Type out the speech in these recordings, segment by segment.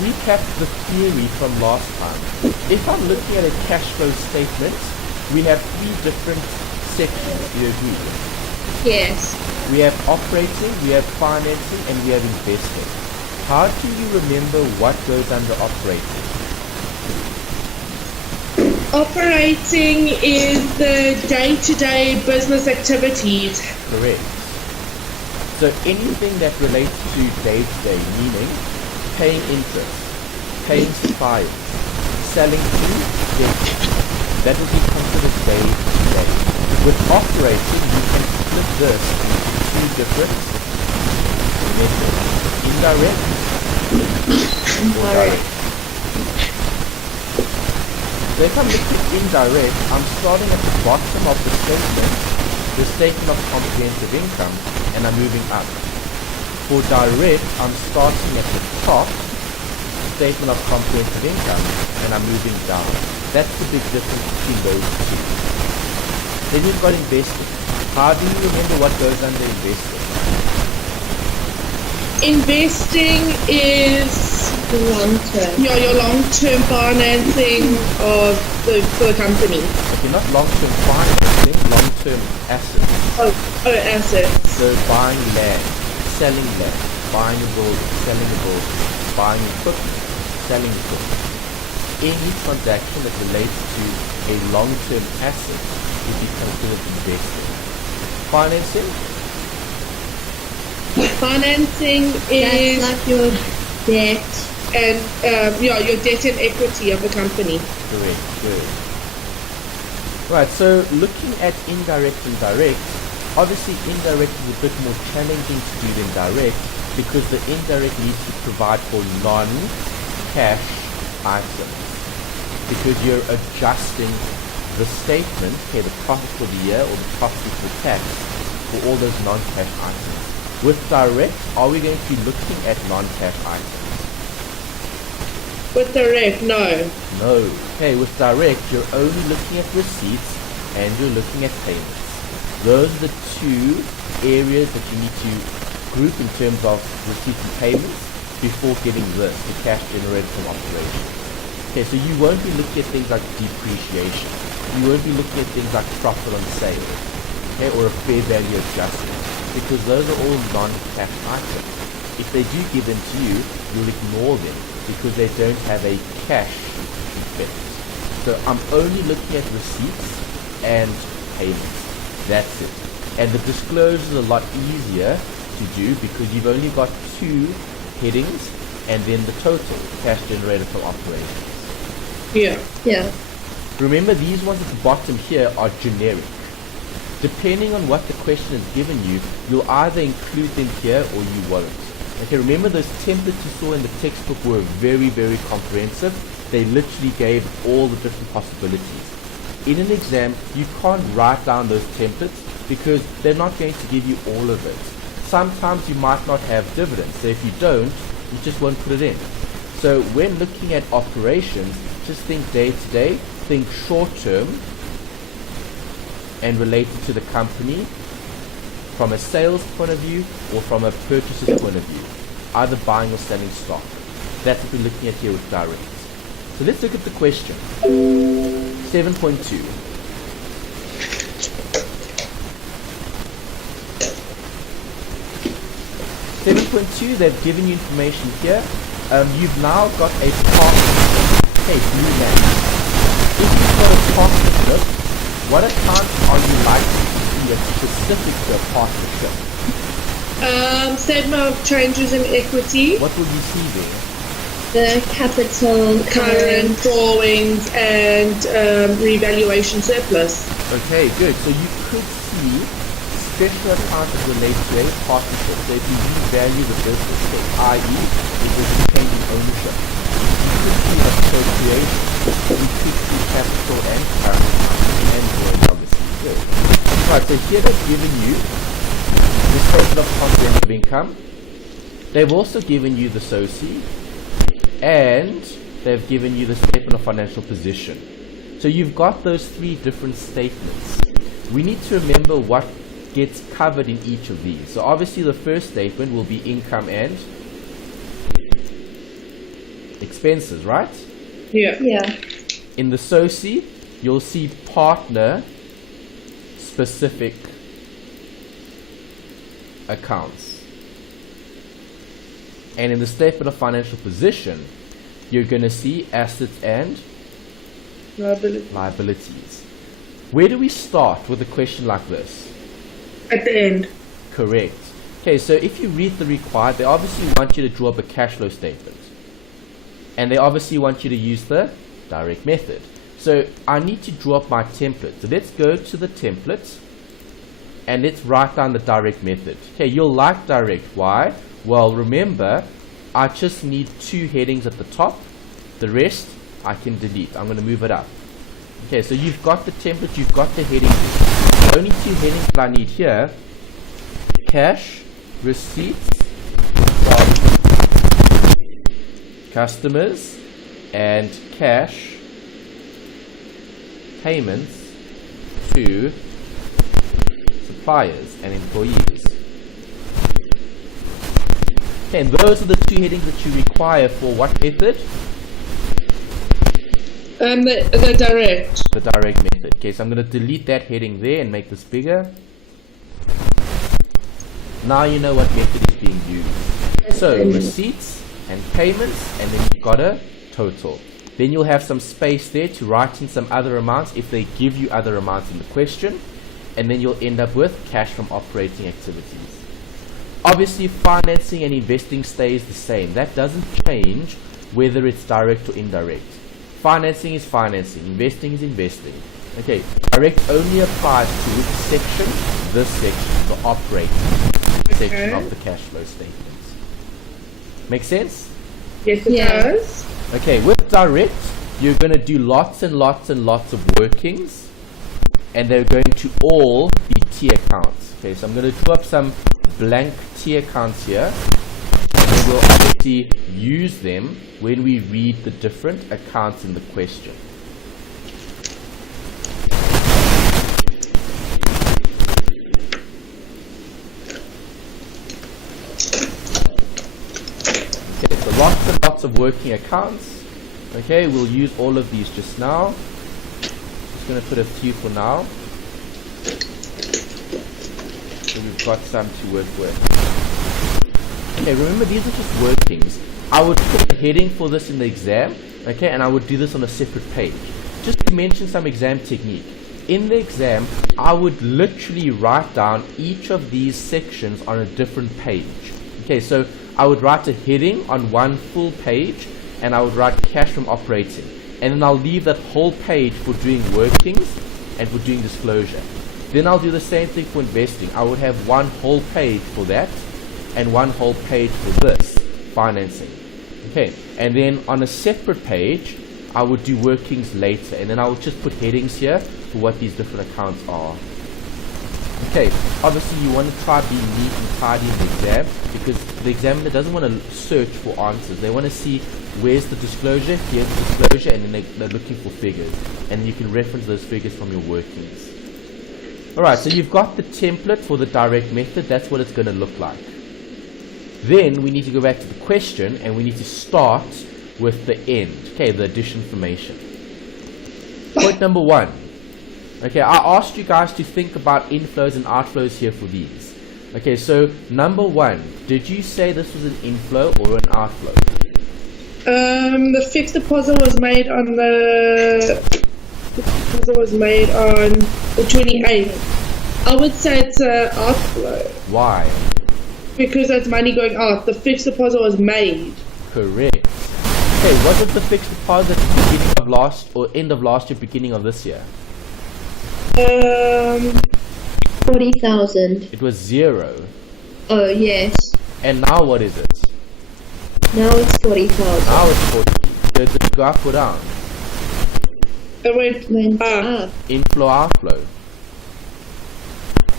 recap the theory from last time. If I'm looking at a cash flow statement, we have three different sections. Do you agree? Yes. We have operating, we have financing, and we have investing. How do you remember what goes under operating? Operating is the day-to-day business activities. Correct. So anything that relates to day-to-day, meaning paying interest, paying suppliers, selling food, that will be considered day-to-day. With operating, you can split this into two different methods: indirect or direct. So if I'm looking at indirect, I'm starting at the bottom of the statement of comprehensive income, and I'm moving up. For direct, I'm starting at the top, statement of comprehensive income, and I'm moving down. That's the big difference between those two. Then you've got investing. How do you remember what goes under investing? Investing is long-term. your long-term financing of for the company. Okay, not long-term financing, long-term assets. Oh, assets. So buying land, selling land, buying a building, selling a building, buying equipment, selling equipment. Any transaction that relates to a long-term asset would be considered investing. Financing? Financing is That's like your debt. and your debt and equity of the company. Correct, good. Right, so looking at indirect and direct, obviously indirect is a bit more challenging to do than direct because the indirect needs to provide for non-cash items because you're adjusting the statement, okay, the profit for the year or the profit before tax for all those non-cash items. With direct, are we going to be looking at non-cash items? With direct, no. No. Okay, with direct, you're only looking at receipts and you're looking at payments. Those are the two areas that you need to group in terms of receipts and payments before getting this, the cash generated from operations. Okay, so you won't be looking at things like depreciation. You won't be looking at things like profit on sale, okay, or a fair value adjustment, because those are all non-cash items. If they do give them to you, you'll ignore them because they don't have a cash effect. So I'm only looking at receipts and payments. That's it. And the disclosure is a lot easier to do because you've only got two headings and then the total cash generated from operations. Yeah. Remember, these ones at the bottom here are generic. Depending on what the question has given you, you'll either include them here or you won't. Okay, remember those templates you saw in the textbook were very, very comprehensive. They literally gave all the different possibilities. In an exam, you can't write down those templates because they're not going to give you all of it. Sometimes you might not have dividends, so if you don't, you just won't put it in. So when looking at operations, just think day to day, think short term, and related to the company from a sales point of view or from a purchaser's point of view, either buying or selling stock. That's what we're looking at here with direct. So let's look at the question. 7.2. They've given you information here. You've now got a partnership. Okay, blue land. If you've got a partnership, what accounts are you likely to see as specific to a partnership? Statement of changes in equity, What will you see there? The capital, current drawings, and revaluation surplus. Okay, good. So you could see special accounts that relate to a partnership. So if you revalue the business, so i.e. it was a change in ownership, you could see appropriation, you could see capital and current accounts and drawings, obviously. Good. Right, so here they've given you the statement of comprehensive income. They've also given you the SOCI, and they've given you the statement of financial position. So you've got those three different statements. We need to remember what gets covered in each of these. So obviously the first statement will be income and expenses, right? Yeah. Yeah. In the SOCI, you'll see partner specific accounts. And in the statement of financial position, you're going to see assets and liabilities. Where do we start with a question like this? At the end. Correct. Okay, so if you read the required, they obviously want you to draw up a cash flow statement. And they obviously want you to use the direct method. So I need to draw up my template. So let's go to the template and let's write down the direct method. Okay, you'll like direct. Why? Well, remember, I just need 2 headings at the top. The rest I can delete. I'm going to move it up. Okay, so you've got the template, you've got the headings. The only 2 headings that I need here: cash receipts from customers and cash payments to suppliers and employees. Okay, and those are the 2 headings that you require for what method? The direct. The direct method. Okay, so I'm going to delete that heading there and make this bigger. Now you know what method is being used. So receipts and payments, and then you've got a total. Then you'll have some space there to write in some other amounts if they give you other amounts in the question. And then you'll end up with cash from operating activities. Obviously, financing and investing stays the same. That doesn't change whether it's direct or indirect. Financing is financing, investing is investing. Okay, direct only applies to which section? This section, the operating section of the cash flow statements. Make sense? Yes, it does. Okay, with direct, you're going to do lots and lots and lots of workings, and they're going to all be T accounts. Okay, so I'm going to draw up some blank T accounts here, and then we'll obviously use them when we read the different accounts in the question. Okay, so lots and lots of working accounts. Okay, we'll use all of these just now. Just going to put a few for now. So we've got some to work with. Okay, remember these are just workings. I would put a heading for this in the exam, okay, and I would do this on a separate page. Just to mention some exam technique. In the exam, I would literally write down each of these sections on a different page. Okay, so I would write a heading on one full page, and I would write cash from operating. And then I'll leave that whole page for doing workings and for doing disclosure. Then I'll do the same thing for investing. I would have one whole page for that and one whole page for this, financing. Okay, and then on a separate page, I would do workings later, and then I would just put headings here for what these different accounts are. Okay, obviously you want to try being neat and tidy in the exam, because the examiner doesn't want to search for answers. They want to see where's the disclosure, here's the disclosure, and then they're looking for figures, and you can reference those figures from your workings. Alright, so you've got the template for the direct method. That's what it's going to look like. Then we need to go back to the question, and we need to start with the end. Okay, the addition information. Point number 1. Okay, I asked you guys to think about inflows and outflows here for these. Okay, so number 1, did you say this was an inflow or an outflow? The fixed deposit was made on the 28th. I would say it's an outflow. Why? Because that's money going out. The fixed deposit was made. Correct. Okay, wasn't the fixed deposit at the beginning of last or end of last year, beginning of this year? 40,000. It was 0. Oh, yes. And now what is it? Now it's 40,000. Now it's 40. So did it go up or down? It went up. Inflow, outflow.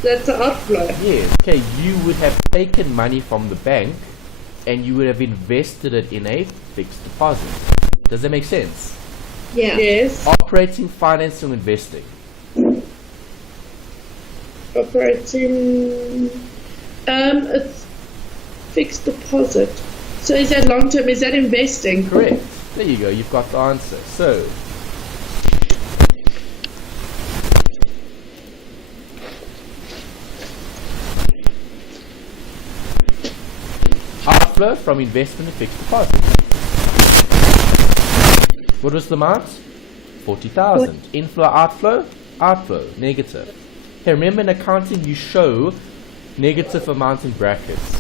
That's an outflow. Yes. Okay, you would have taken money from the bank and you would have invested it in a fixed deposit. Does that make sense? Yeah. Yes. Operating, financing, investing. Operating. It's fixed deposit. So So is that long term? Is that investing? Correct. There you go. You've got the answer. So, outflow from investment and fixed deposit. What was the amount? 40,000. Inflow, outflow? Outflow, negative. Okay, remember in accounting you show negative amounts in brackets.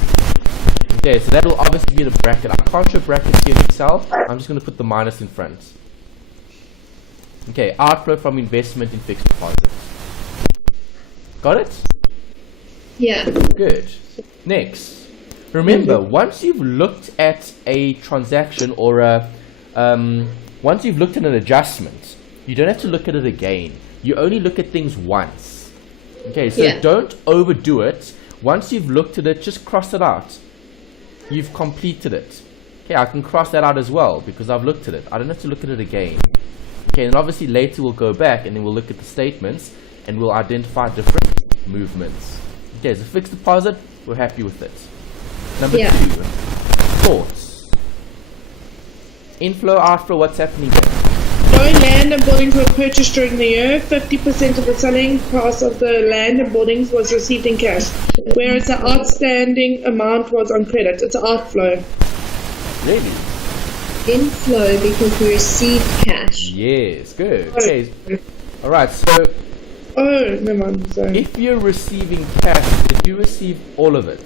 Okay, so that will obviously be the bracket. I can't show brackets here in Excel. I'm just going to put the minus in front. Okay, outflow from investment in fixed deposits. Got it? Yeah. Good. Next. Remember, once you've looked at a transaction or a once you've looked at an adjustment, you don't have to look at it again. You only look at things once. Okay, so don't overdo it. Once you've looked at it, just cross it out. You've completed it. Okay, I can cross that out as well because I've looked at it. I don't have to look at it again. Okay, and obviously later we'll go back and then we'll look at the statements and we'll identify different movements. Okay, so fixed deposit, we're happy with it. Number 2, thoughts. Inflow, outflow, what's happening here? No land and buildings were purchased during the year. 50% of the selling price of the land and buildings was received in cash, whereas the outstanding amount was on credit. It's an outflow. Really? Inflow because we received cash. Yes, good. Okay. Alright, so Oh, never mind. Sorry. if you're receiving cash, did you receive all of it?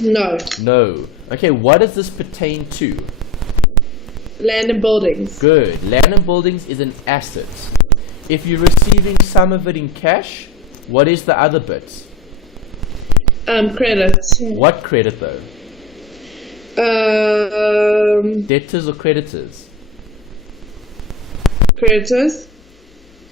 No. No. Okay, what does this pertain to? Land and buildings. Good. Land and buildings is an asset. If you're receiving some of it in cash, what is the other bit? Credit. What credit though? Debtors or creditors? Creditors.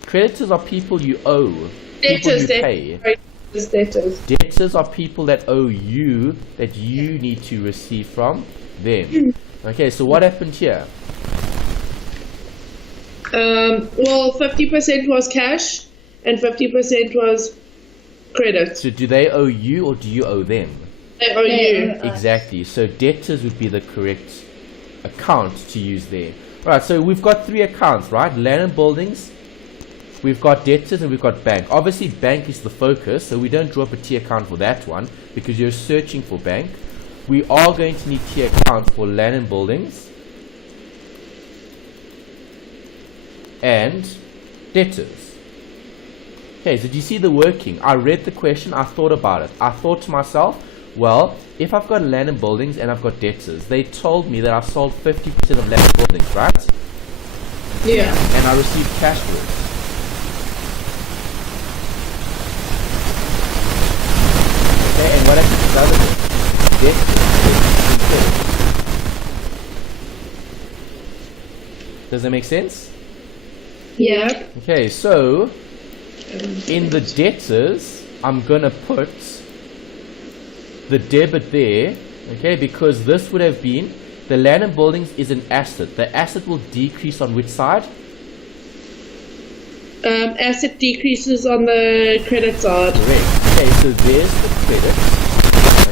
Creditors are people you owe. Debtors. People you pay. Debtors. Debtors are people that owe you, that you need to receive from them. Okay, so what happened here? Well, 50% was cash and 50% was credit. So do they owe you or do you owe them? They owe you. Exactly. So debtors would be the correct account to use there. Alright, so we've got 3 accounts, right? Land and buildings, we've got debtors, and we've got bank. Obviously, bank is the focus, so we don't draw up a T account for that one because you're searching for bank. We are going to need T accounts for land and buildings and debtors. Okay, so do you see the working? I read the question, I thought about it. I thought to myself, well, if I've got land and buildings and I've got debtors, they told me that I sold 50% of land and buildings, right? Yeah. And I received cash for it. Okay, and what happened to the other bit? Does that make sense? Yeah. Okay, so in the debtors, I'm gonna put the debit there, okay, because this would have been the land and buildings is an asset. The asset will decrease on which side? Asset decreases on the credit side. Correct. Okay, so there's the credit.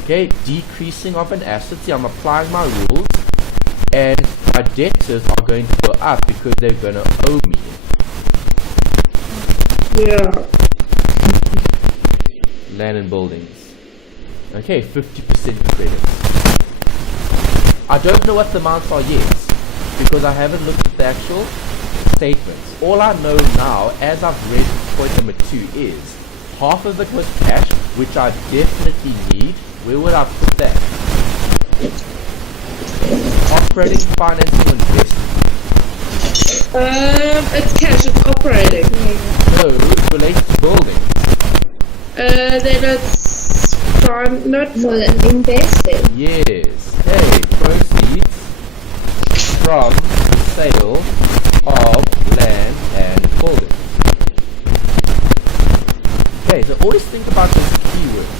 Okay, decreasing of an asset. See, I'm applying my rules, and my debtors are going to go up because they're going to owe me. Yeah. Land and buildings. Okay, 50% credit. I don't know what the amounts are yet because I haven't looked at the actual statements. All I know now, as I've read point number 2, is half of it was cash, which I definitely need. Where would I put that? Operating, financing, and investment. It's cash. It's operating. No, it relates to building. Then it's not. No, investing. Yes. Okay, proceeds from the sale of land and buildings. Okay, so always think about those keywords.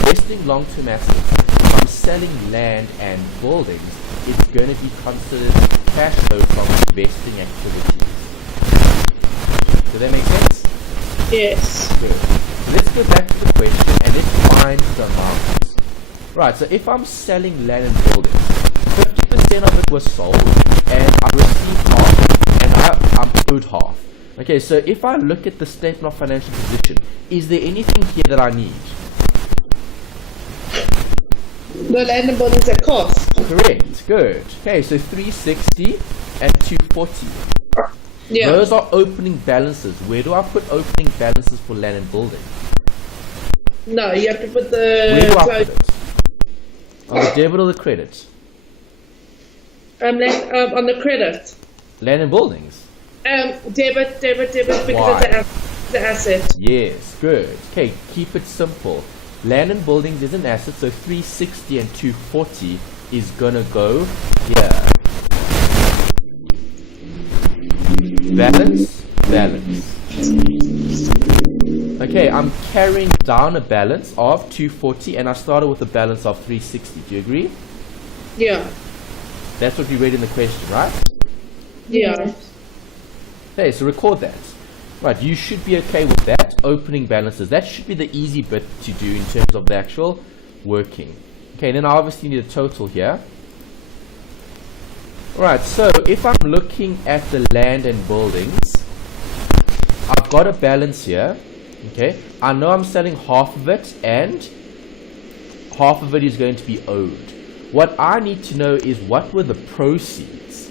Investing long-term assets. If I'm selling land and buildings, it's going to be considered cash flow from investing activities. Does that make sense? Yes. Good. So let's go back to the question and let's find the amount. Right, so if I'm selling land and buildings, 50% of it was sold, and I received half, and I'm owed half. Okay, so if I look at the statement of financial position, is there anything here that I need? The land and buildings at cost. Correct, good. Okay, so 360 and 240. Yeah. Those are opening balances. Where do I put opening balances for land and building? No, you have to put Where do I the put it? On the debit or the credit? on the credit. Land and buildings. Debit because Why? it's the asset. Yes, good. Okay, keep it simple. Land and buildings is an asset, so 360 and 240 is gonna go here. Balance, balance. Okay, I'm carrying down a balance of 240 and I started with a balance of 360. Do you agree? Yeah. That's what we read in the question, right? Yeah. Okay, so record that. Right, you should be okay with that. Opening balances. That should be the easy bit to do in terms of the actual working. Okay, then I obviously need a total here. Alright, so if I'm looking at the land and buildings, I've got a balance here. Okay, I know I'm selling half of it and half of it is going to be owed. What I need to know is what were the proceeds.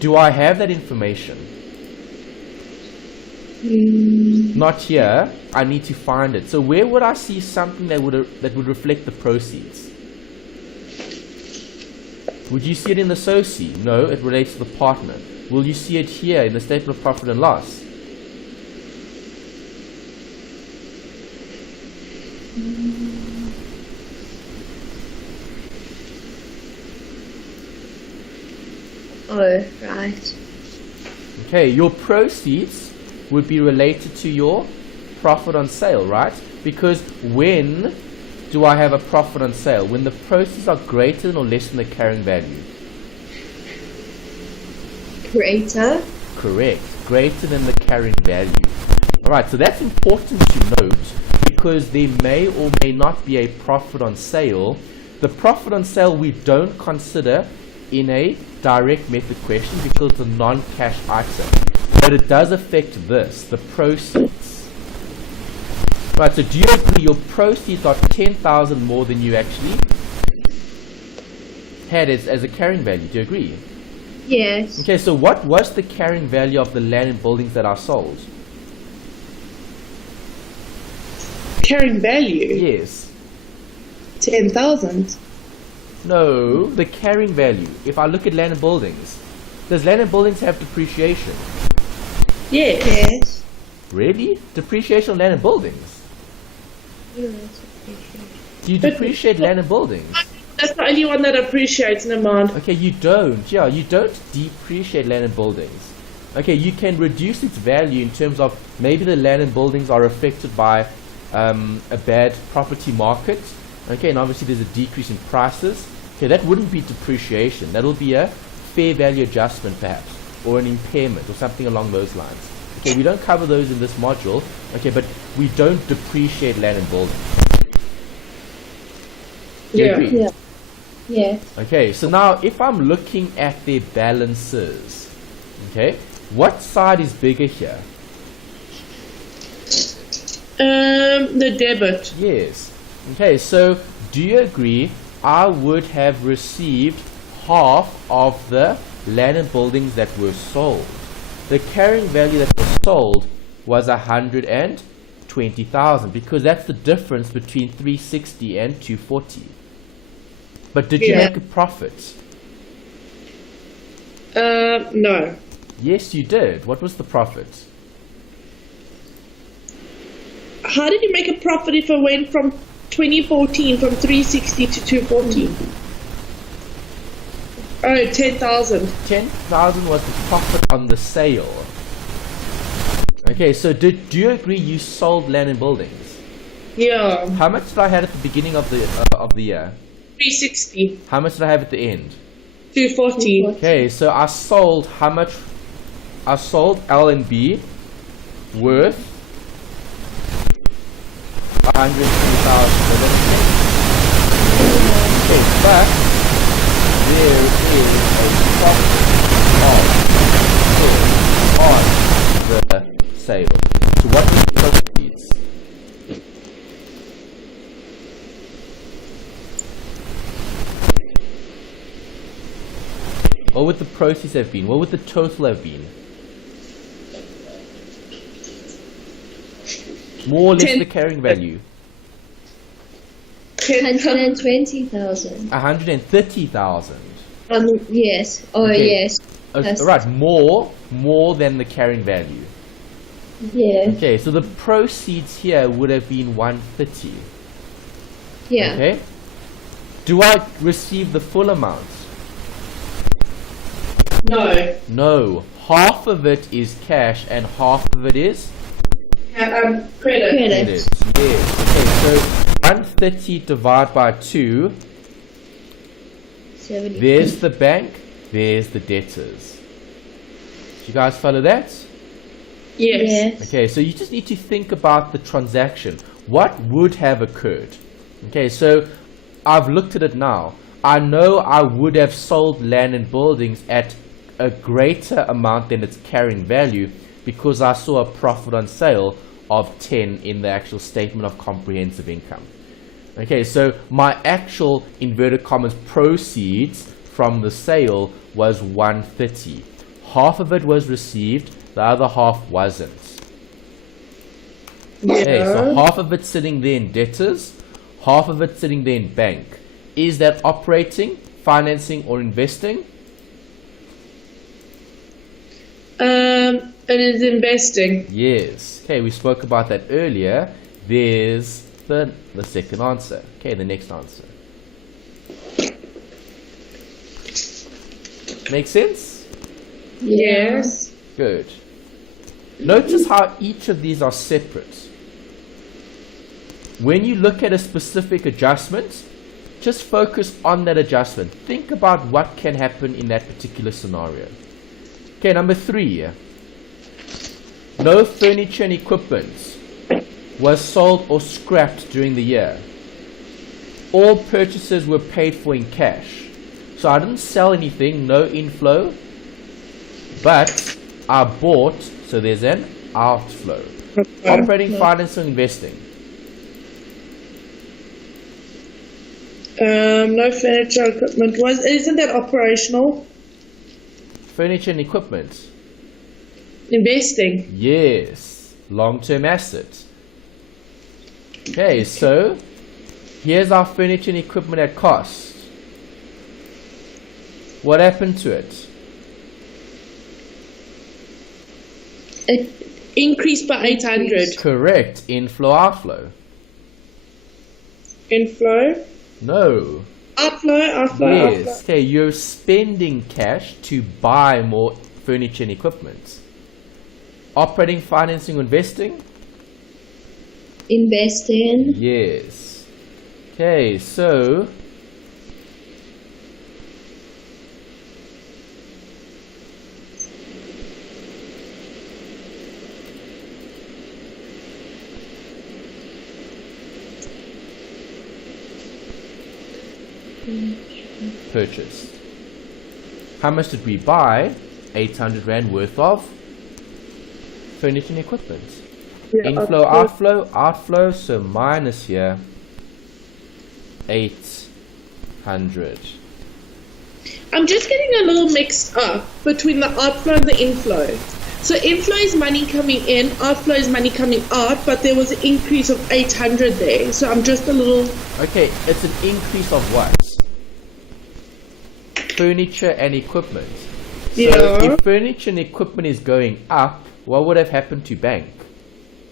Do I have that information? Not here. I need to find it. So where would I see something that would reflect the proceeds? Would you see it in the SOCI? No, it relates to the partner. Will you see it here in the statement of profit and loss? Oh, right. Okay, your proceeds would be related to your profit on sale, right? Because when do I have a profit on sale? When the proceeds are greater than or less than the carrying value? Greater. Correct. Greater than the carrying value. Alright, so that's important to note because there may or may not be a profit on sale. The profit on sale we don't consider in a direct method question because it's a non-cash item. But it does affect this, the proceeds. Right, so do you agree your proceeds are 10,000 more than you actually had as a carrying value? Do you agree? Yes. Okay, so what was the carrying value of the land and buildings that are sold? Carrying value? Yes. 10,000. No, the carrying value. If I look at land and buildings, does land and buildings have depreciation? Yes. Yes. Really? Depreciation on land and buildings? Yes. Do you depreciate land and buildings? That's the only one that appreciates an amount. Okay, you don't. Yeah, you don't depreciate land and buildings. Okay, you can reduce its value in terms of maybe the land and buildings are affected by a bad property market. Okay, and obviously there's a decrease in prices. Okay, that wouldn't be depreciation. That'll be a fair value adjustment perhaps, or an impairment or something along those lines. Okay, we don't cover those in this module. Okay, but we don't depreciate land and buildings. Do you Yeah. agree? Yeah. Yes. Okay, so now if I'm looking at their balances, okay, what side is bigger here? The debit. Yes. Okay, so do you agree I would have received half of the land and buildings that were sold? The carrying value that was sold was 120,000 because that's the difference between 360 and 240. But did you Yeah. make a profit? No. Yes, you did. What was the profit? How did you make a profit if it went from 2014 from 360 to 240? Oh, 10,000. 10,000 was the profit on the sale. Okay, so do you agree you sold land and buildings? Yeah. How much did I have at the beginning of the year? 360. How much did I have at the end? 240. Okay, so I sold how much? I sold L and B worth 120,000. Okay, but there is a profit on the sale. So what was the proceeds? What would the proceeds have been? What would the total have been? More or less the carrying value. 120,000. 130,000. Yes. Oh, Okay. yes. That's- Right, more than the carrying value. Yeah. Okay, so the proceeds here would have been 130. Yeah. Okay. Do I receive the full amount? No. No. Half of it is cash and half of it is Credit. Credit. Yes. Okay, so 130 divided by 2, 70. there's the bank, there's the debtors. Do you guys follow that? Yes. Yes. Okay, so you just need to think about the transaction. What would have occurred? Okay, so I've looked at it now. I know I would have sold land and buildings at a greater amount than its carrying value because I saw a profit on sale of 10 in the actual statement of comprehensive income. Okay, so my actual inverted commas proceeds from the sale was 130. Half of it was received, the other half wasn't. Okay, so half of it sitting there in debtors, half of it sitting there in bank. Is that operating, financing, or investing? It is investing. Yes. Okay, we spoke about that earlier. There's the second answer. Okay, the next answer. Make sense? Yes. Good. Notice how each of these are separate. When you look at a specific adjustment, just focus on that adjustment. Think about what can happen in that particular scenario. Okay, number 3. No furniture and equipment was sold or scrapped during the year. All purchases were paid for in cash. So I didn't sell anything, no inflow, but I bought, so there's an outflow. Operating, financing, investing. No furniture equipment. Isn't that operational? Furniture and equipment. Investing. Yes. Long-term asset. Okay, so here's our furniture and equipment at cost. What happened to it? It increased by 800. Correct. Inflow, outflow. Inflow. No. Outflow. Yes. Okay, you're spending cash to buy more furniture and equipment. Operating, financing, investing? Investing. Yes. Okay, so purchased. How much did we buy? 800 Rand worth of furniture and equipment. Yeah, Inflow, outflow, so minus here 800. I'm just getting a little mixed up between the outflow and the inflow. So inflow is money coming in, outflow is money coming out, but there was an increase of 800 there. So I'm just a little... Okay, it's an increase of what? Furniture and equipment. So Yeah. if furniture and equipment is going up, what would have happened to bank?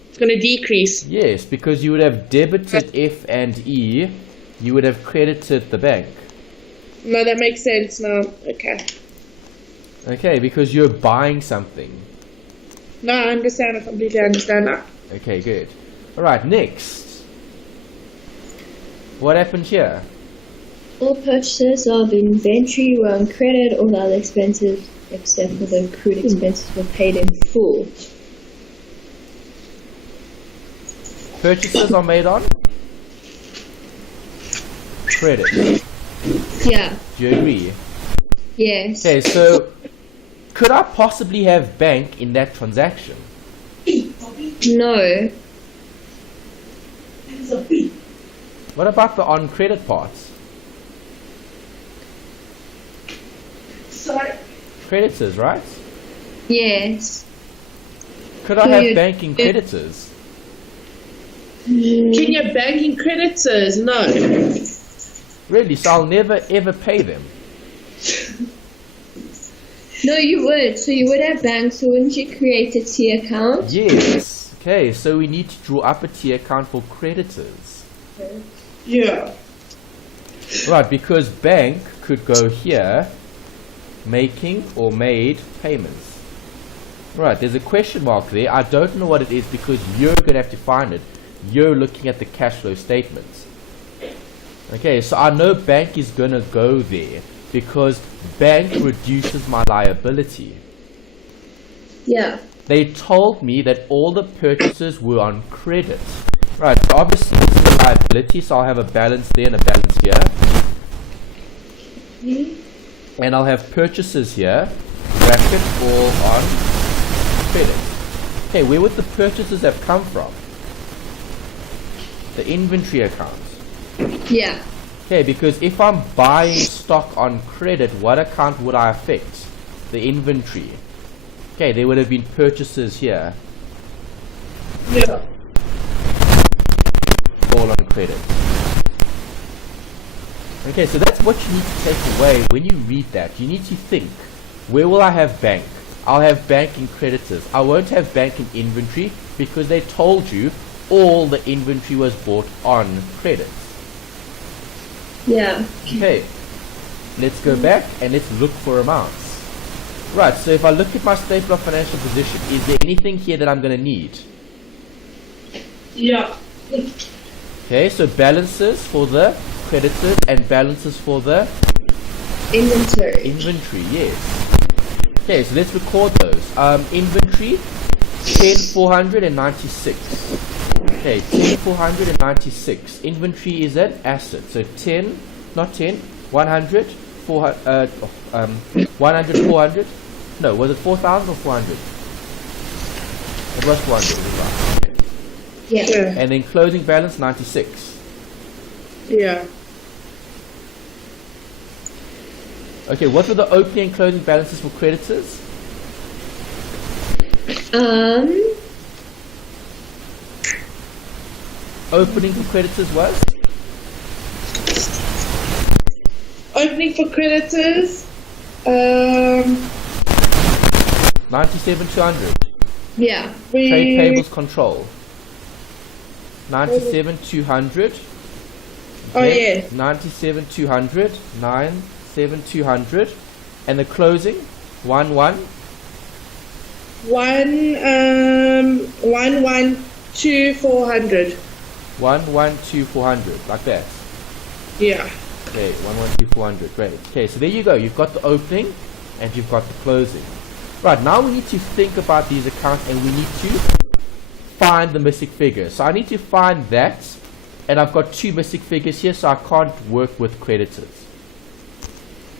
It's going to decrease. Yes, because you would have debited F and E, you would have credited the bank. No, that makes sense now. Okay. Okay, because you're buying something. No, I understand. I completely understand now. Okay, good. Alright, next. What happened here? All purchases of inventory were on credit. All other expenses, except for the accrued expenses, were paid in full. Purchases are made on credit. Yeah. Do you agree? Yes. Okay, so could I possibly have bank in that transaction? No. What about the on credit parts? Creditors, right? Yes. Could I have bank in creditors? Can you have banking creditors? No. Really? So I'll never ever pay them? No, you would. So you would have bank, so wouldn't you create a T account? Yes. Okay, so we need to draw up a T account for creditors. Yeah. Right, because bank could go here, making or made payments. Right, there's a question mark there. I don't know what it is because you're going to have to find it. You're looking at the cash flow statements. Okay, so I know bank is going to go there because bank reduces my liability. Yeah. They told me that all the purchases were on credit. Right, so obviously this is a liability, so I'll have a balance there and a balance here. And I'll have purchases here, bracket all on credit. Okay, where would the purchases have come from? The inventory account. Yeah. Okay, because if I'm buying stock on credit, what account would I affect? The inventory. Okay, there would have been purchases here. Yeah. All on credit. Okay, so that's what you need to take away when you read that. You need to think, where will I have bank? I'll have bank in creditors. I won't have bank in inventory because they told you all the inventory was bought on credit. Yeah. Okay, let's go back and let's look for amounts. Right, so if I look at my statement of financial position, is there anything here that I'm going to need? Yeah. Okay, so balances for the creditors and balances for the Inventory. inventory, yes. Okay, so let's record those. Inventory, 10,496. Okay, 10,496. Inventory is an asset. So 10, not 10, 100, 400, 100, 400. No, was it 4,000 or 400? It was 400, right? Okay. Yeah. And then closing balance, 96. Yeah. Okay, what were the opening and closing balances for creditors? Opening for creditors was? Opening for creditors. 97,200. Yeah. Trade payables control. 97,200. Oh, yeah. 97,200. 97,200. And the closing? 1,1. 112,400. 112,400. Like that. Yeah. Okay, 112,400. Great. Okay, so there you go. You've got the opening and you've got the closing. Right, now we need to think about these accounts and we need to find the missing figure. So I need to find that, and I've got two missing figures here, so I can't work with creditors.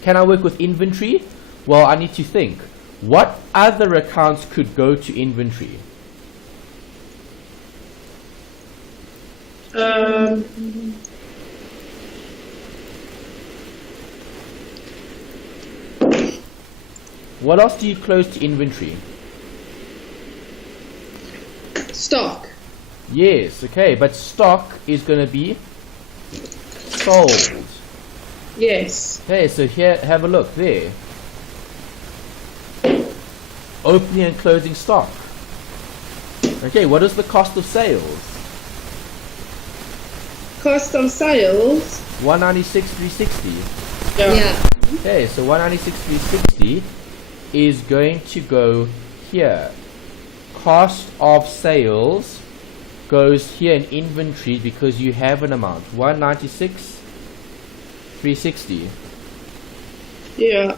Can I work with inventory? Well, I need to think. What other accounts could go to inventory? What else do you close to inventory? Stock. Yes, okay, but stock is going to be sold. Yes. Okay, so here, have a look there. Opening and closing stock. Okay, what is the cost of sales? Cost of sales. 196,360. Yeah. Okay, so 196,360 is going to go here. Cost of sales goes here in inventory because you have an amount. 196,360. Yeah.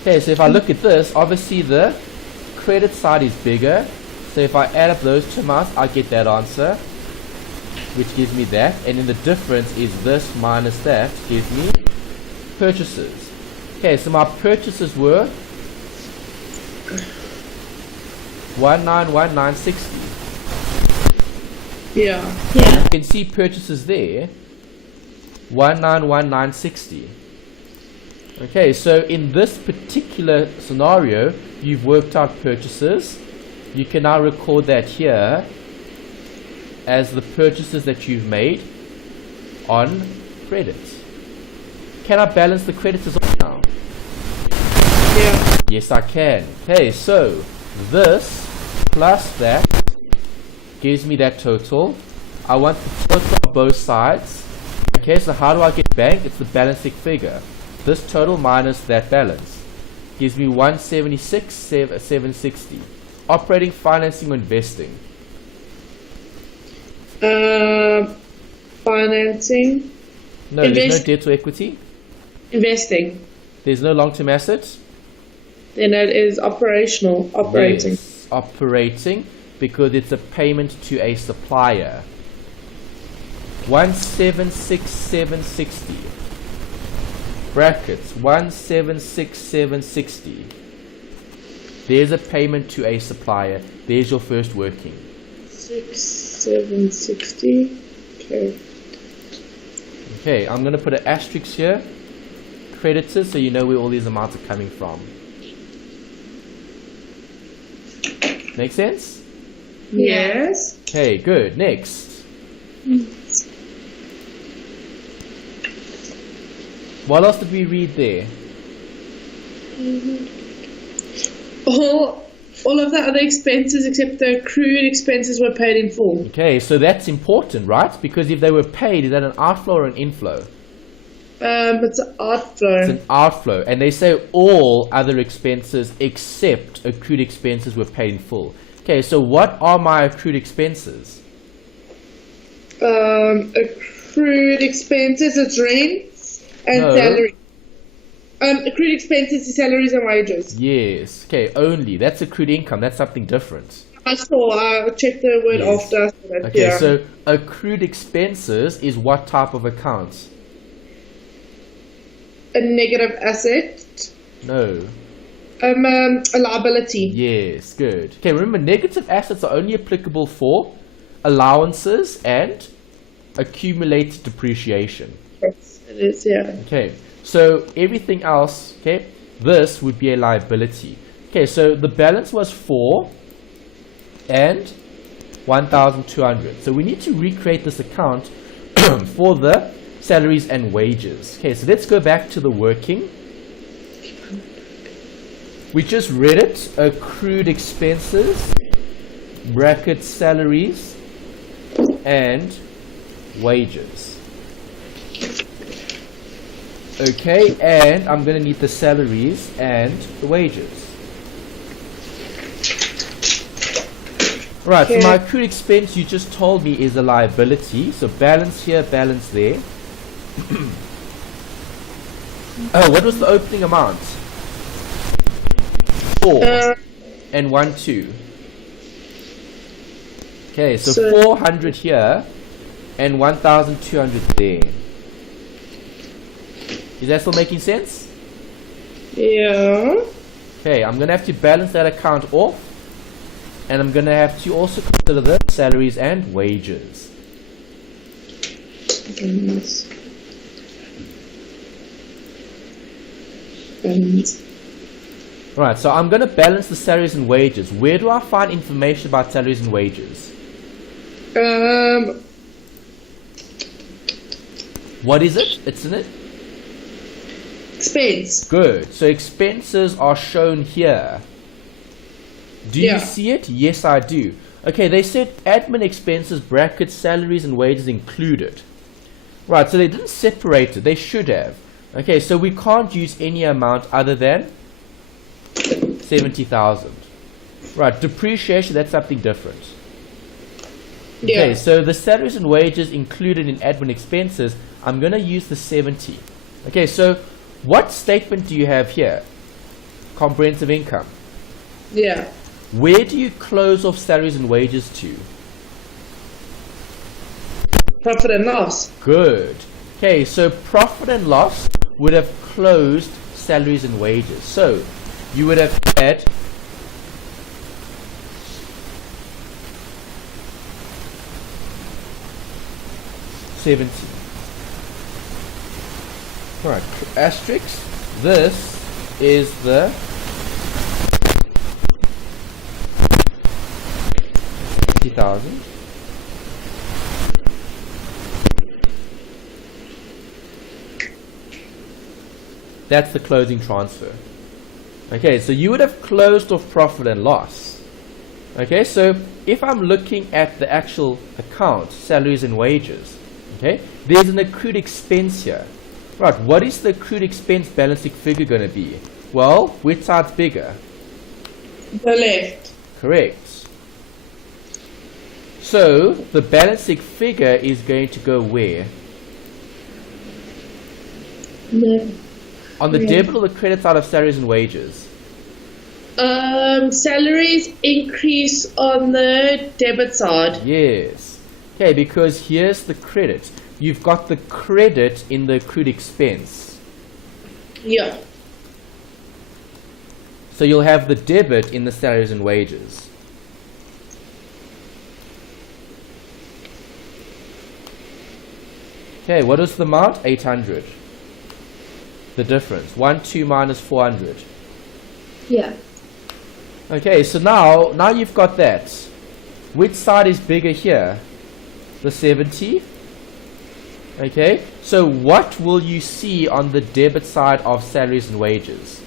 Okay, so if I look at this, obviously the credit side is bigger. So if I add up those two amounts, I get that answer. which gives me that, and then the difference is this minus that gives me purchases. Okay, so my purchases were 191960. Yeah. Yeah. You can see purchases there, 191960. Okay, so in this particular scenario, you've worked out purchases. You can now record that here as the purchases that you've made on credits. Can I balance the creditors off now? Yeah. Yes, I can. Okay, so this plus that gives me that total. I want the total on both sides. Okay, so how do I get bank? It's the balancing figure. This total minus that balance gives me 176,760. Operating, financing, or investing? Financing. No, there's no debt or equity. Investing. There's no long-term assets. Then it is operating. Yes, operating, because it's a payment to a supplier. 176,760. Brackets 176,760. There's a payment to a supplier. There's your first working. 6,760. Okay. Okay, I'm going to put an asterisk here. Creditors, so you know where all these amounts are coming from. Make sense? Yes. Okay, good. Next. What else did we read there? All of the other expenses except the accrued expenses were paid in full. Okay, so that's important, right? Because if they were paid, is that an outflow or an inflow? It's an outflow. It's an outflow. And they say all other expenses except accrued expenses were paid in full. Okay, so what are my accrued expenses? Accrued expenses, it's rent and salary. Accrued expenses is salaries and wages. Yes. Okay, only. That's accrued income. That's something different. I saw. I checked the word Yes. after. So that, Okay, yeah. so accrued expenses is what type of account? A negative asset. No. A liability. Yes, good. Okay, remember, negative assets are only applicable for allowances and accumulated depreciation. Yes, it is, yeah. Okay, so everything else, okay, this would be a liability. Okay, so the balance was 4 and 1,200. So we need to recreate this account for the salaries and wages. Okay, so let's go back to the working. We just read it. Accrued expenses, bracket salaries and wages. Okay, and I'm going to need the salaries and the wages. Right, Okay. so my accrued expense you just told me is a liability. So balance here, balance there. Oh, what was the opening amount? 4 and 1, 2. Okay, so 400 here and 1,200 there. Is that still making sense? Yeah. Okay, I'm going to have to balance that account off, and I'm going to have to also consider the salaries and wages. Right, so I'm going to balance the salaries and wages. Where do I find information about salaries and wages? What is it? It's in it? Expense. Good. So expenses are shown here. Do you see it? Yes, I do. Okay, they said admin expenses, brackets, salaries and wages included. Right, so they didn't separate it. They should have. Okay, so we can't use any amount other than 70,000. Right, depreciation, that's something different. Okay, Yeah. so the salaries and wages included in admin expenses, I'm going to use the 70. Okay, so what statement do you have here? Comprehensive income. Yeah. Where do you close off salaries and wages to? Profit and loss. Good. Okay, so profit and loss would have closed salaries and wages. So you would have had $70. Alright, asterisk. This is the $50,000. That's the closing transfer. Okay, so you would have closed off profit and loss. Okay, so if I'm looking at the actual account, salaries and wages, okay, there's an accrued expense here. Right, what is the accrued expense balancing figure going to be? Well, which side's bigger? The left. Correct. So the balancing figure is going to go where? No. On the debit or the credit side of salaries and wages? Salaries increase on the debit side. Yes. Okay, because here's the credit. You've got the credit in the accrued expense. Yeah. So you'll have the debit in the salaries and wages. Okay, what is the amount? 800. The difference. 1, 2 minus 400. Yeah. Okay, so now you've got that. Which side is bigger here? The 70. Okay, so what will you see on the debit side of salaries and wages?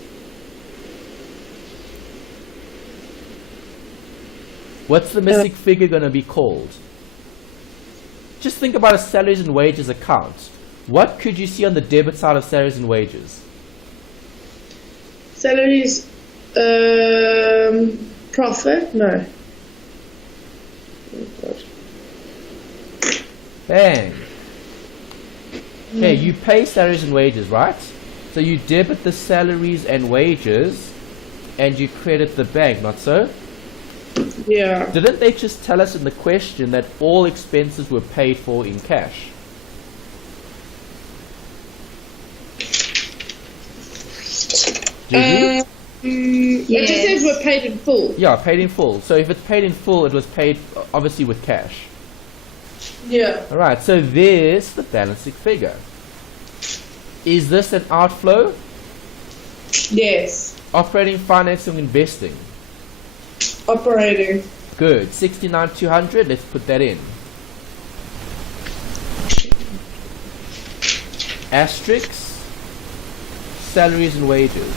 What's the missing figure going to be called? Just think about a salaries and wages account. What could you see on the debit side of salaries and wages? Salaries, profit? No. Oh, God. Bang. Okay, you pay salaries and wages, right? So you debit the salaries and wages and you credit the bank, not so? Yeah. Didn't they just tell us in the question that all expenses were paid for in cash? It just says we're paid in full. Yeah, paid in full. So if it's paid in full, it was paid obviously with cash. Yeah. Alright, so there's the balancing figure. Is this an outflow? Yes. Operating, financing, investing. Operating. Good. 69,200. Let's put that in. Asterisks. Salaries and wages.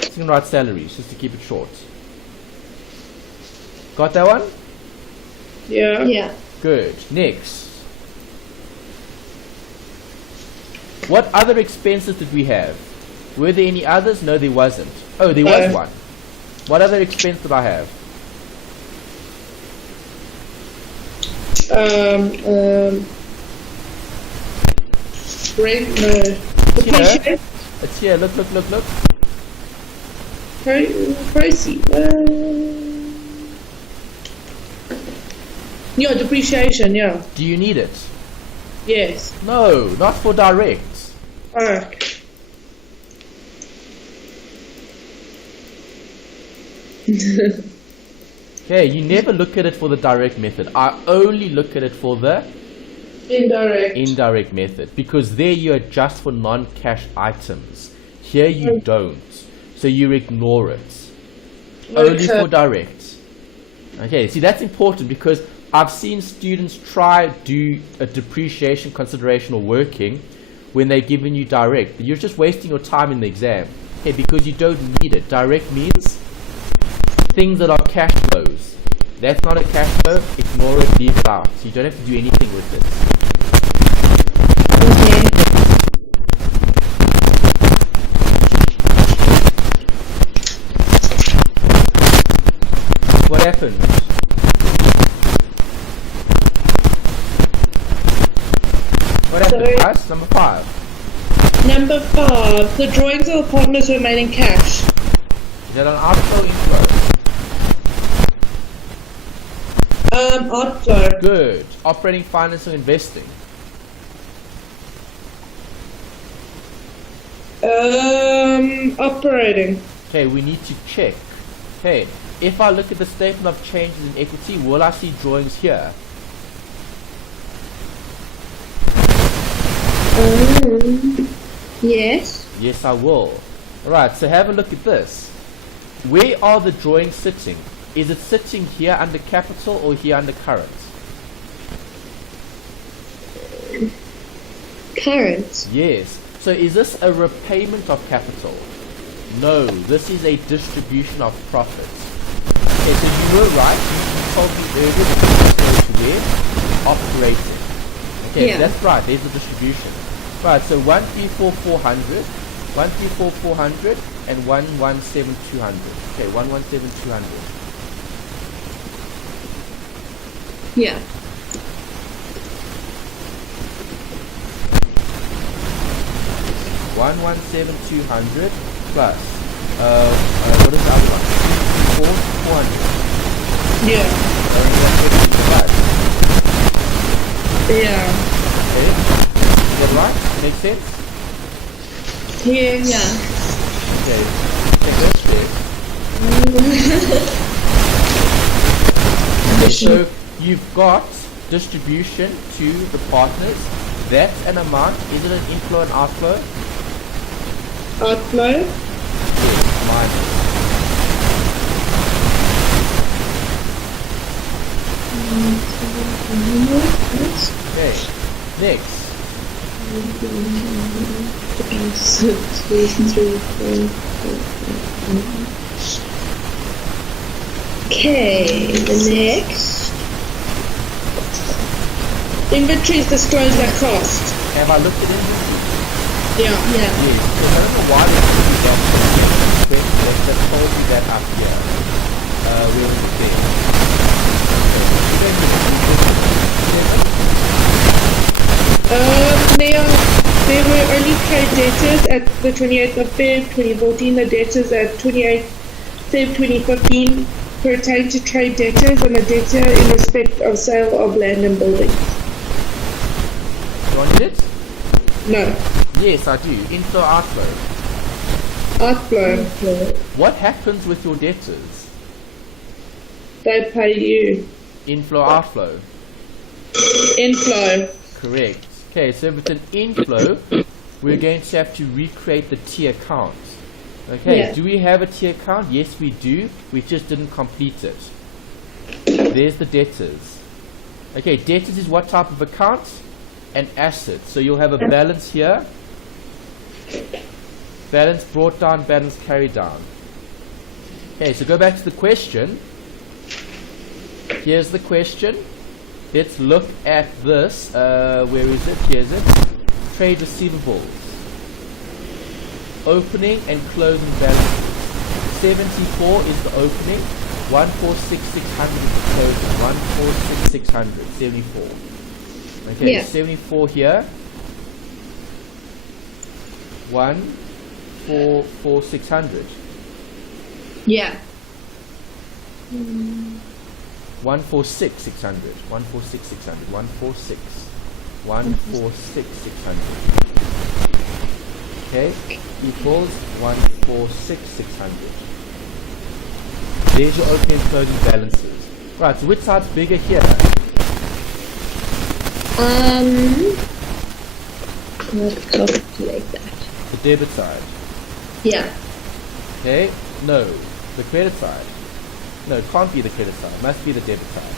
You can write salaries just to keep it short. Got that one? Yeah. Yeah. Good. Next. What other expenses did we have? Were there any others? No, there wasn't. Oh, there was one. What other expense did I have? Rent, no. Here. It's here. Look, look, look, look. Proceed. Yeah, depreciation, yeah. Do you need it? Yes. No, not for direct. Okay, you never look at it for the direct method. I only look at it for the indirect method, because there you adjust for non-cash items. Here you don't, so you ignore it. Only for direct. Okay, see, that's important because I've seen students try do a depreciation consideration or working when they're giving you direct. You're just wasting your time in the exam. Okay, because you don't need it. Direct means things that are cash flows. That's not a cash flow. Ignore it, leave it out. So you don't have to do anything with it. What happened? What happened, guys? Number 5. Number 5. The drawings of the partners were made in cash. Is that an outflow, inflow? Outflow. Good. Operating, finance, or investing? Operating. Okay, we need to check. Okay, if I look at the statement of changes in equity, will I see drawings here? Yes. Yes, I will. Alright, so have a look at this. Where are the drawings sitting? Is it sitting here under capital or here under current? Current. Yes. So is this a repayment of capital? No, this is a distribution of profits. Okay, so you were right. You told me earlier that this goes to where? Operating. Okay, Yeah. so that's right. There's the distribution. Right, so 134,400, 134,400, and 117,200. Okay, 117,200. Yeah. 117,200 plus what is the other one? 400. Yeah. Plus. Yeah. Okay. Is that right? Make sense? Yes. Yeah. Okay. Check this there. Okay, so you've got distribution to the partners. That's an amount. Is it an inflow and outflow? Outflow. Yes, minus. Okay. Next. Okay, the next. Inventories disclosed at cost. Have I looked at inventory? Yeah. Yeah. Yes. So I don't know why they put it down. That told me that up here. Where was it there? There were only trade debtors at the 28th of Feb 2014. The debtors at 28th Feb 2015 pertain to trade debtors and the debtor in respect of sale of land and buildings. You wanted it? No. Yes, I do. Inflow, outflow. Outflow. What happens with your debtors? They pay you. Inflow, outflow. Inflow. Correct. Okay, so if it's an inflow, we're going to have to recreate the T account. Okay, Yeah. do we have a T account? Yes, we do. We just didn't complete it. There's the debtors. Okay, debtors is what type of account? An asset. So you'll have a balance here. Balance brought down, balance carried down. Okay, so go back to the question. Here's the question. Let's look at this. Where is it? Here's it. Trade receivables. Opening and closing balances. 74 is the opening. 146,600 is the closing. 146,600. 74. Okay, Yeah. 74 here. 144,600. Yeah. 146,600. 146,600. 146. 146,600. Okay, equals 146,600. There's your opening and closing balances. Right, so which side's bigger here? Let's calculate that. The debit side. Yeah. Okay, no, the credit side. No, it can't be the credit side. It must be the debit side.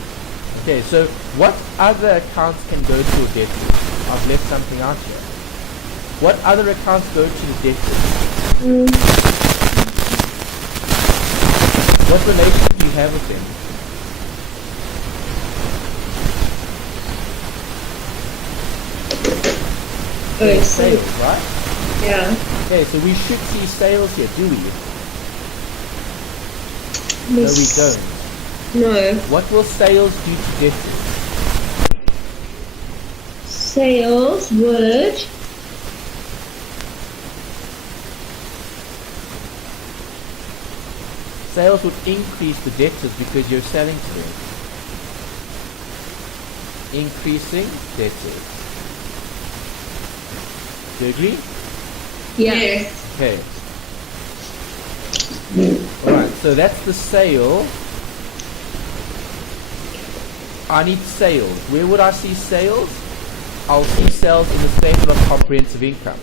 Okay, so what other accounts can go to your debtors? I've left something out here. What other accounts go to the debtors? What relationship do you have with them? Okay, Sales, right? yeah. Okay, so we should see sales here, do we? No, we don't. No. What will sales do to debtors? Sales would Sales would increase the debtors because you're selling to them. increasing debtors. Do you agree? Yeah. Yes. Okay. Alright, so that's the sale. I need sales. Where would I see sales? I'll see sales in the statement of comprehensive income.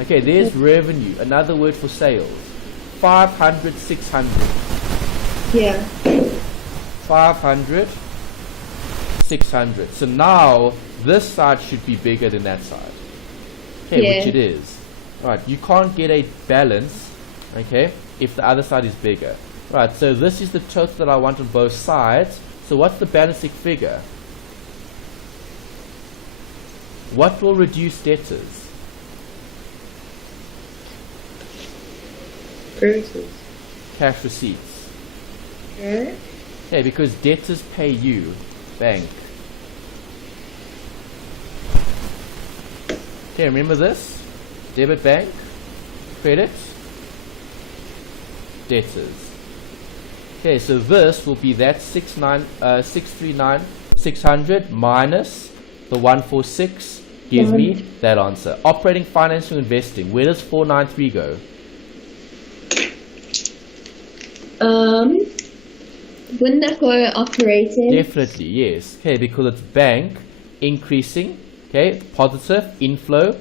Okay, there's revenue, another word for sales. 500, 600. Yeah. 500, 600. So now this side should be bigger than that side. Okay, Yeah. which it is. Right, you can't get a balance, okay, if the other side is bigger. Right, so this is the total that I want on both sides. So what's the balancing figure? What will reduce debtors? Cash receipts. Okay. Okay, because debtors pay you, bank. Okay, remember this? Debit bank, credit, debtors. Okay, so this will be that 639,600 minus the 146 gives me that answer. Operating, financing, investing. Where does 493 go? Wouldn't that go operating? Definitely, yes. Okay, because it's bank increasing. Okay, positive inflow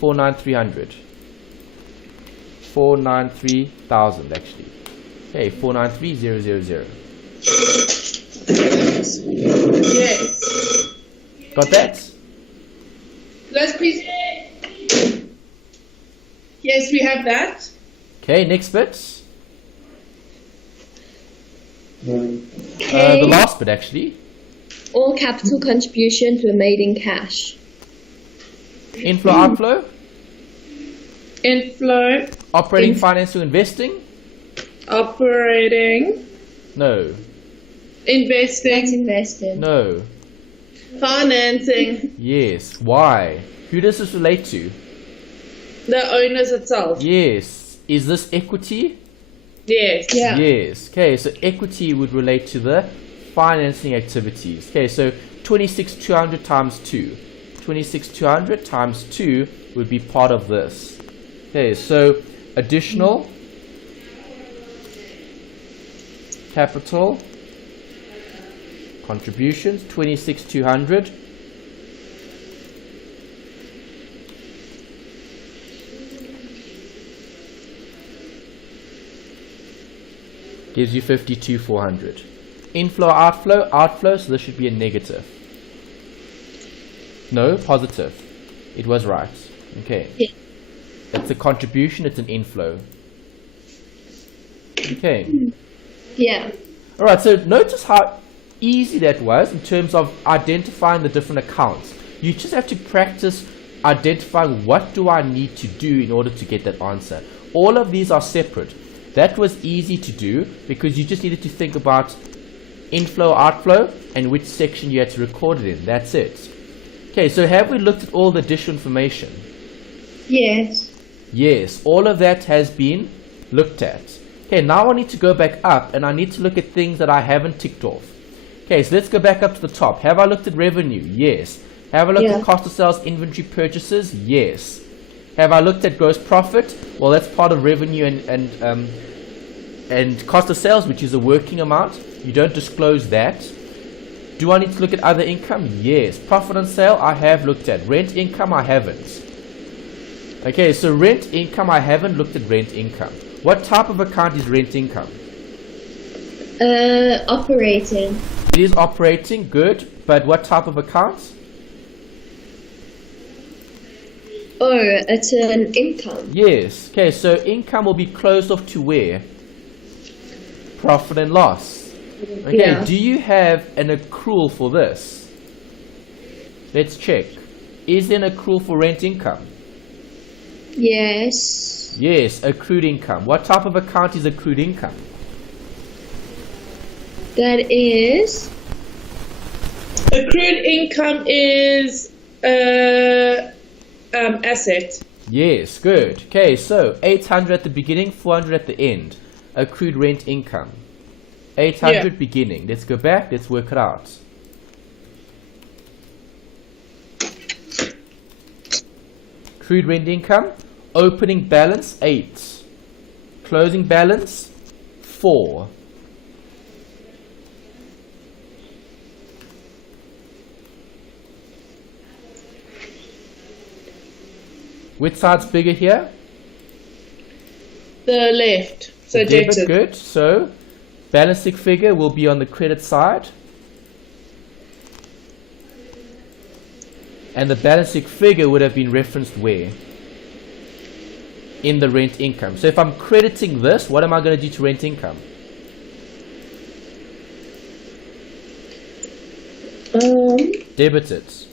49300. 493,000 actually. Okay, 493000. Yes. Got that? Let's please. Yes, we have that. Okay, next bit. The Okay. last bit actually. All capital contributions were made in cash. Inflow, outflow. Inflow, Operating, financing, investing. operating, No, That's investing, invested. no. financing, Yes. Why? Who does this relate to? the owners itself. Yes. Is this equity? Yes. Yeah. Yes. Okay, so equity would relate to the financing activities. Okay, so 26,200 times 2. 26,200 times 2 would be part of this. Okay, so additional capital contributions, 26,200. Gives you 52,400. Inflow, outflow, so this should be a negative. No, positive. It was right. Okay. Yeah. It's a contribution, it's an inflow. Okay. Yeah. Alright, so notice how easy that was in terms of identifying the different accounts. You just have to practice identifying what do I need to do in order to get that answer. All of these are separate. That was easy to do because you just needed to think about inflow, outflow, and which section you had to record it in. That's it. Okay, so have we looked at all the additional information? Yes. Yes, all of that has been looked at. Okay, now I need to go back up and I need to look at things that I haven't ticked off. Okay, so let's go back up to the top. Have I looked at revenue? Yes. Have I looked at cost of sales, inventory purchases? Yes. Have I looked at gross profit? Well, that's part of revenue and cost of sales, which is a working amount. You don't disclose that. Do I need to look at other income? Yes. Profit on sale, I have looked at. Rent income, I haven't. Okay, so rent income, I haven't looked at rent income. What type of account is rent income? Operating. It is operating, good. But what type of account? Oh, it's an income. Yes. Okay, so income will be closed off to where? Profit and loss. Okay, Yeah. do you have an accrual for this? Let's check. Is there an accrual for rent income? Yes. Yes, accrued income. What type of account is accrued income? That is. Accrued income is asset. Yes, good. Okay, so 800 at the beginning, 400 at the end. Accrued rent income. 800 beginning. Let's go back, let's work it out. Accrued rent income. Opening balance 8. Closing balance 4. Which side's bigger here? The left. So Debit, debted. good. So balancing figure will be on the credit side. And the balancing figure would have been referenced where? In the rent income. So if I'm crediting this, what am I going to do to rent income? Debit it.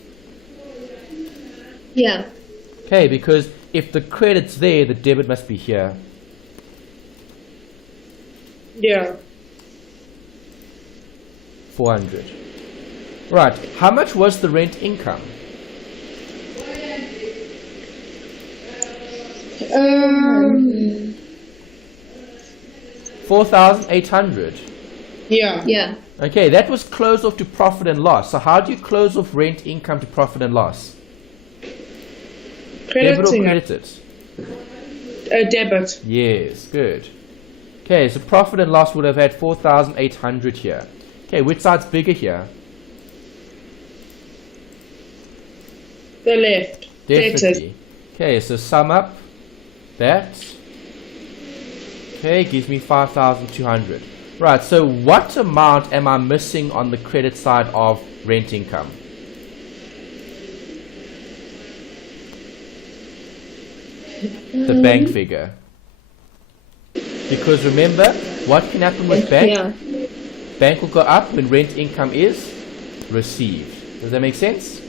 Yeah. Okay, because if the credit's there, the debit must be here. Yeah. 400. Right, how much was the rent income? 4,800. Yeah. Yeah. Okay, that was closed off to profit and loss. So how do you close off rent income to profit and loss? Debit or Crediting. credited? Debit. Yes, good. Okay, so profit and loss would have had 4,800 here. Okay, which side's bigger here? The left. Debted. Definitely. Okay, so sum up that. Okay, gives me 5,200. Right, so what amount am I missing on the credit side of rent income? The bank figure. Because remember, what can happen with bank? Yeah. Bank will go up when rent income is received. Does that make sense?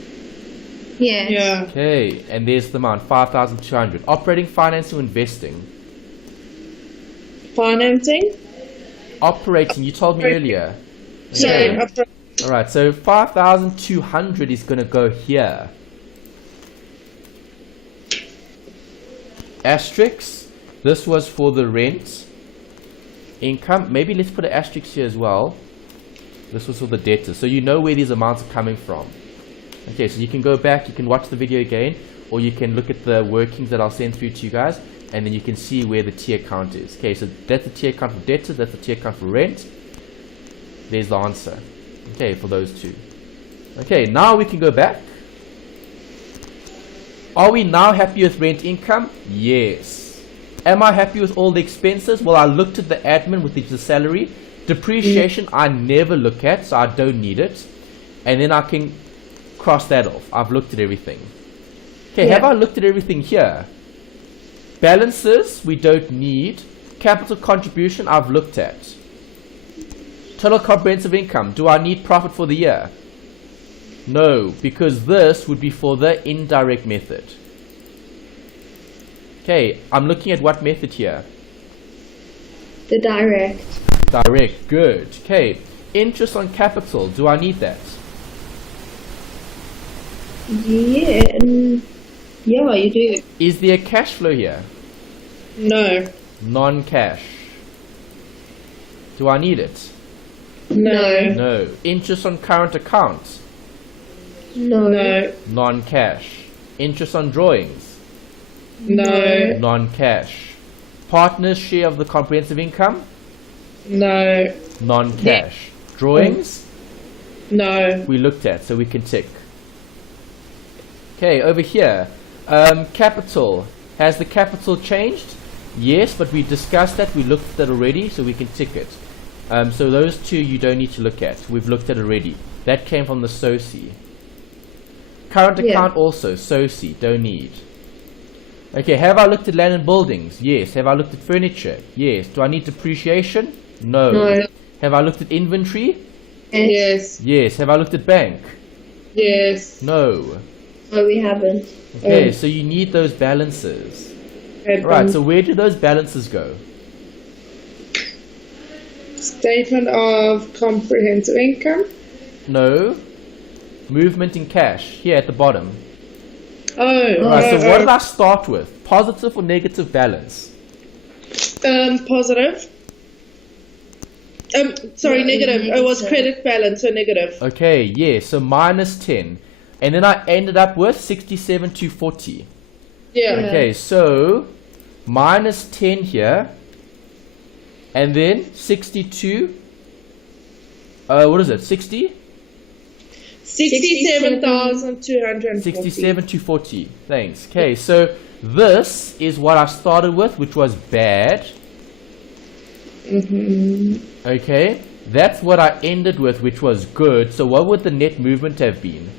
Yeah. Yeah. Okay, and there's the amount, 5,200. Operating, financing, investing. Financing. Operating, you told me earlier. Sorry. Yeah. Alright, so 5,200 is going to go here. Asterisk, this was for the rent income. Maybe let's put an asterisk here as well. This was for the debtors. So you know where these amounts are coming from. Okay, so you can go back, you can watch the video again, or you can look at the workings that I'll send through to you guys, and then you can see where the T account is. Okay, so that's the T account for debtors, that's the T account for rent. There's the answer. Okay, for those two. Okay, now we can go back. Are we now happy with rent income? Yes. Am I happy with all the expenses? Well, I looked at the admin with the salary. Depreciation I never look at, so I don't need it. And then I can cross that off. I've looked at everything. Okay, have I looked at everything here? Balances we don't need. Capital contribution I've looked at. Total comprehensive income. Do I need profit for the year? No, because this would be for the indirect method. Okay, I'm looking at what method here? The direct. Direct, good. Okay, interest on capital. Do I need that? Yeah. Yeah, you do. Is there a cash flow here? No. Non-cash. Do I need it? No. No. Interest on current accounts? No. No. Non-cash. Interest on drawings? No. Non-cash. Partner's share of the comprehensive income? No. Non-cash. Drawings? No. We looked at, so we can tick. Okay, over here. Capital. Has the capital changed? Yes, but we discussed that. We looked at that already, so we can tick it. So those two you don't need to look at. We've looked at already. That came from the SOCI. Current account also, SOCI, don't need. Okay, have I looked at land and buildings? Yes. Have I looked at furniture? Yes. Do I need depreciation? No. No. Have I looked at inventory? Yes. Yes. Have I looked at bank? Yes. No. No, we haven't. Okay, so you need those balances. And Right, so where do those balances go? statement of comprehensive income. No. Movement in cash, here at the bottom. Oh. Right, so what did I start with? Positive or negative balance? Positive. Sorry, No, negative. It was negative. credit balance, so negative. Okay, yeah, so minus 10. And then I ended up with 67,240. Yeah. Okay, so minus 10 here, and then 62. What is it? 60? 67,240. 67,240. Thanks. Okay, so this is what I started with, which was bad. Okay, that's what I ended with, which was good. So what would the net movement have been?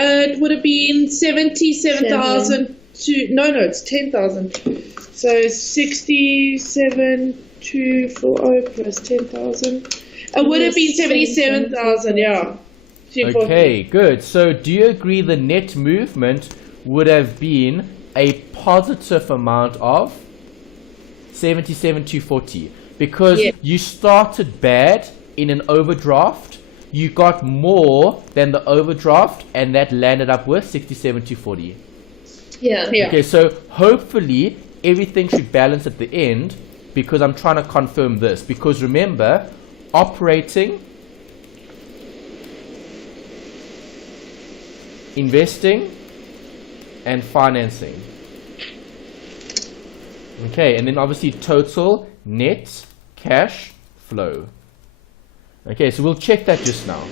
It would have been 77,000 to it's 10,000. So 67,240 plus 10,000. It would have been 77,000. Yeah. Okay, good. So do you agree the net movement would have been a positive amount of 77,240? Because you started bad in an overdraft, you got more than the overdraft, and that landed up with 67,240. Yeah. Okay, so hopefully everything should balance at the end, because I'm trying to confirm this. Because remember, operating, investing, and financing. Okay, and then obviously total net cash flow. Okay, so we'll check that just now.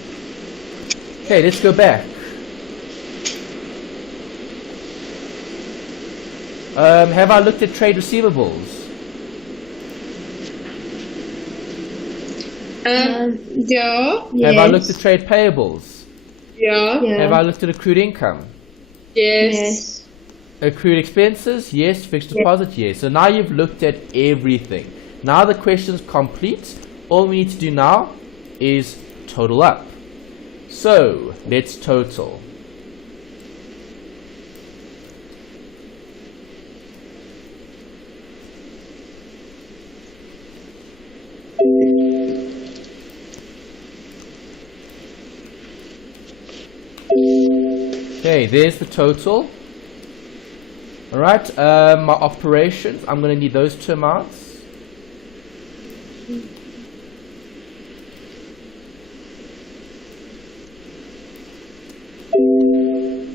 Okay, let's go back. Have I looked at trade receivables? Yeah. Have I looked at trade payables? Yeah. Have I looked at accrued income? Yes. Accrued expenses? Yes. Fixed deposit? Yes. So now you've looked at everything. Now the question's complete. All we need to do now is total up. So let's total. Okay, there's the total. Alright, my operations, I'm going to need those two amounts.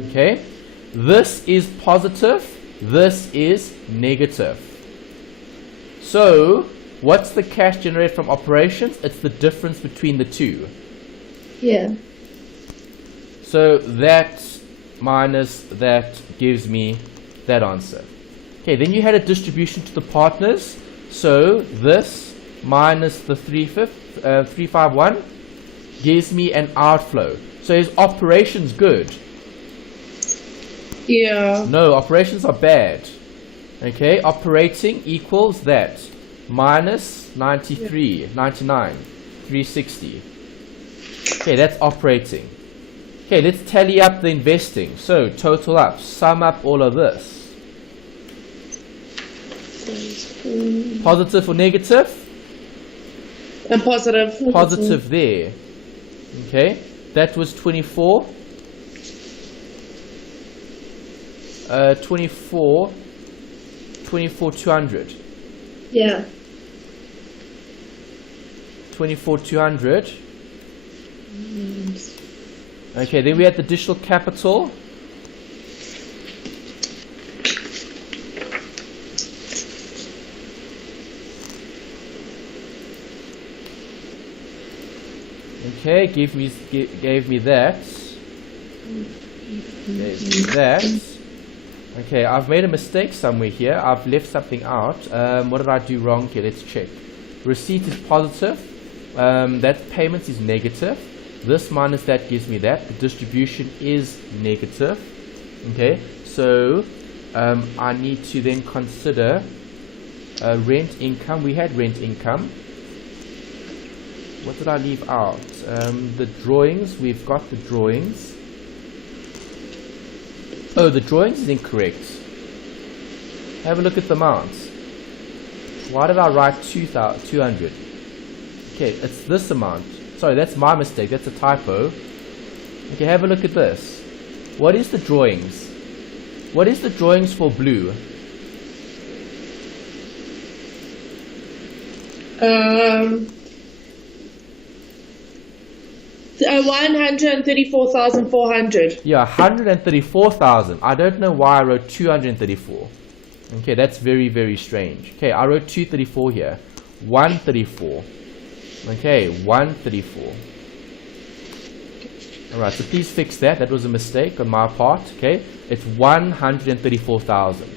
Okay, this is positive, this is negative. So, what's the cash generated from operations? It's the difference between the two. Yeah. So that minus that gives me that answer. Okay, then you had a distribution to the partners. So this minus the 351 gives me an outflow. So is operations good? Yeah. No, operations are bad. Okay, operating equals that. Minus 93, 99, 360. Okay, that's operating. Okay, let's tally up the investing. So, total up. Sum up all of this. Positive or negative? And positive. Positive there. Okay, that was 24. 24,200. Yeah. 24,200. Okay, then we had the additional capital. Okay, gave me that. Gave me that. Okay, I've made a mistake somewhere here. I've left something out. What did I do wrong here? Let's check. Receipt is positive. That payment is negative. This minus that gives me that. The distribution is negative. Okay, so I need to then consider rent income. We had rent income. What did I leave out? The drawings. We've got the drawings. Oh, the drawings is incorrect. Have a look at the amounts. Why did I write 200? Okay, it's this amount. Sorry, that's my mistake. That's a typo. Okay, have a look at this. What is the drawings? What is the drawings for blue? No, 134,400. Yeah, 134,000. I don't know why I wrote 234. Okay, that's very, very strange. Okay, I wrote 234 here. 134. Okay, 134. Alright, so please fix that. That was a mistake on my part. Okay, it's 134,000.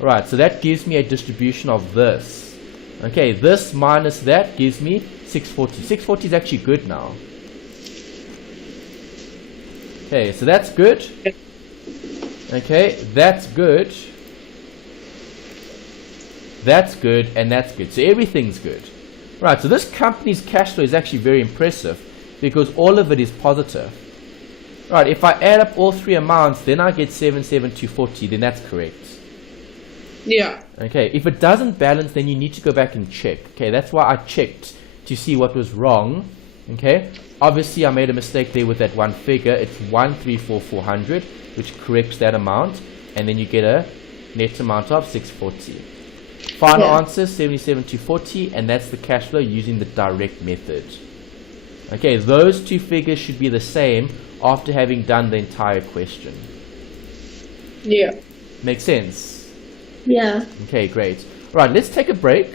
Alright, so that gives me a distribution of this. Okay, this minus that gives me 640. 640 is actually good now. Okay, so that's good. Okay, that's good. That's good, and that's good. So everything's good. Right, so this company's cash flow is actually very impressive because all of it is positive. Right, if I add up all three amounts, then I get 77240, then that's correct. Yeah. Okay, if it doesn't balance, then you need to go back and check. Okay, that's why I checked to see what was wrong. Okay, obviously I made a mistake there with that one figure. It's 134,400, which corrects that amount, and then you get a net amount of 640. Final answer, 77,240, and that's the cash flow using the direct method. Okay, those two figures should be the same after having done the entire question. Yeah. Makes sense? Yeah. Okay, great. Right, let's take a break.